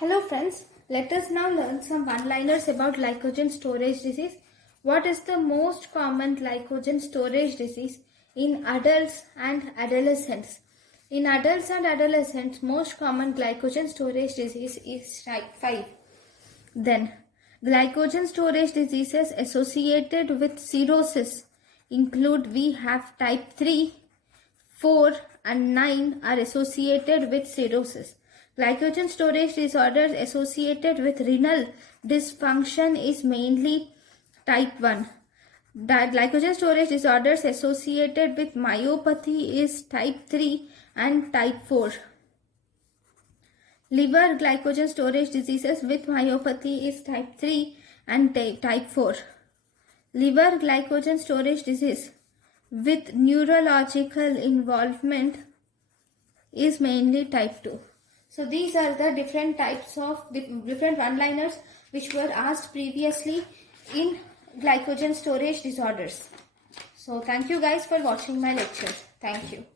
Hello friends, let us now learn some one-liners about glycogen storage disease. What is the most common glycogen storage disease in adults and adolescents? In adults and adolescents, most common glycogen storage disease is type 5. Then, glycogen storage diseases associated with cirrhosis include we have type 3, 4 and 9 are associated with cirrhosis. Glycogen storage disorders associated with renal dysfunction is mainly type 1. Glycogen storage disorders associated with myopathy is type 3 and type 4. Liver glycogen storage diseases with myopathy is type 3 and type 4. Liver glycogen storage disease with neurological involvement is mainly type 2. So these are the different types of different one-liners which were asked previously in glycogen storage disorders. So thank you guys for watching my lecture. Thank you.